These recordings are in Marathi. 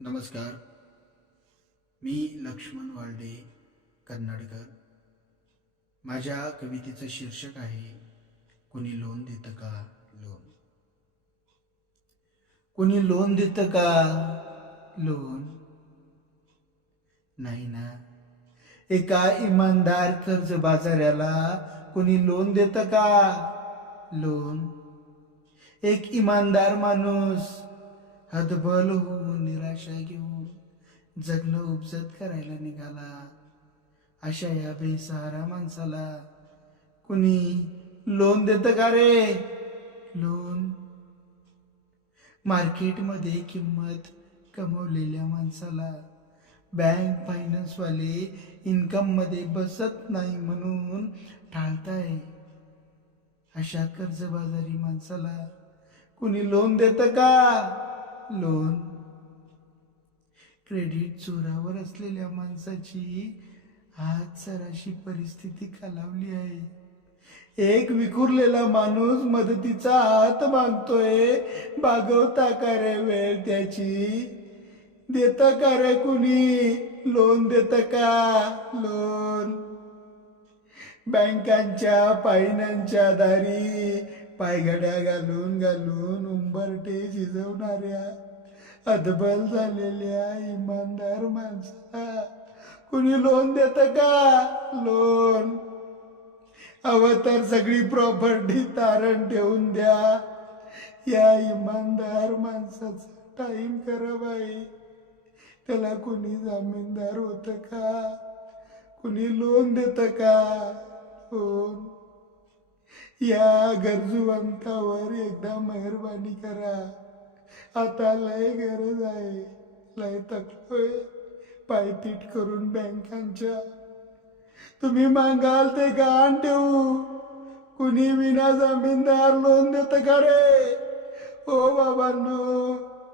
नमस्कार. मी लक्ष्मण वाल्डे कर्नाटकर माझ्या कवितेचं शीर्षक आहे कुणी लोन देतं का लोन? कुणी लोन देतं का लोन? नाही ना. एका इमानदार कर्ज बाजाऱ्याला कुणी लोन देतं का लोन? एक इमानदार माणूस हतबल होऊन निराशा घेऊन जगणं उपजत करायला निघाला. अशा या बेसहारा माणसाला कुणी लोन देतं का रे? लोन? मार्केटमध्ये किंमत कमवलेल्या माणसाला बँक फायनान्सवाले इन्कममध्ये बसत नाही म्हणून टाळताय अशा कर्जबाजारी माणसाला कुणी लोन देतं का? लोन क्रेडिट चोरावर असलेल्या माणसाची आज सराशी परिस्थिती खालावली आहे. एक विखुरलेला माणूस मदतीचा हात मागतोय. बागवता का रे वेळ त्याची. देता का रे कुणी? लोन देता का? लोन बँकांच्या पायनांच्या दारी पायघड्या घालून घालून उंबरटे शिजवणाऱ्या अदबल झालेल्या इमानदार माणसा. कुणी लोन देत का? लोन. हवं तर सगळी प्रॉपर्टी तारण ठेवून द्या. या इमानदार माणसाचा टाईम करा बाई त्याला कुणी जामीनदार होत का? कुणी लोन देत का? लोन. या गरजूवंतावर एकदा मेहरबानी करा. आता लय गरज आहे. लय तकलोय पायपीट करून बँकांच्या. तुम्ही मागाल ते गहाण ठेवू. कुणी विना जामीनदार लोन देत का रे? ओ बाबांनो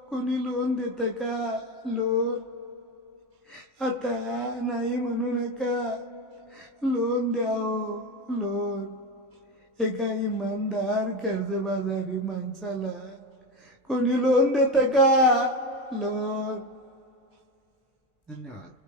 कुणी लोन देत का? लोन? आता नाही म्हणू नका. लोन द्या हो, लोन. एका इमानदार कर्जबाजारी माणसाला कोणी लोन देत का? लोन. धन्यवाद.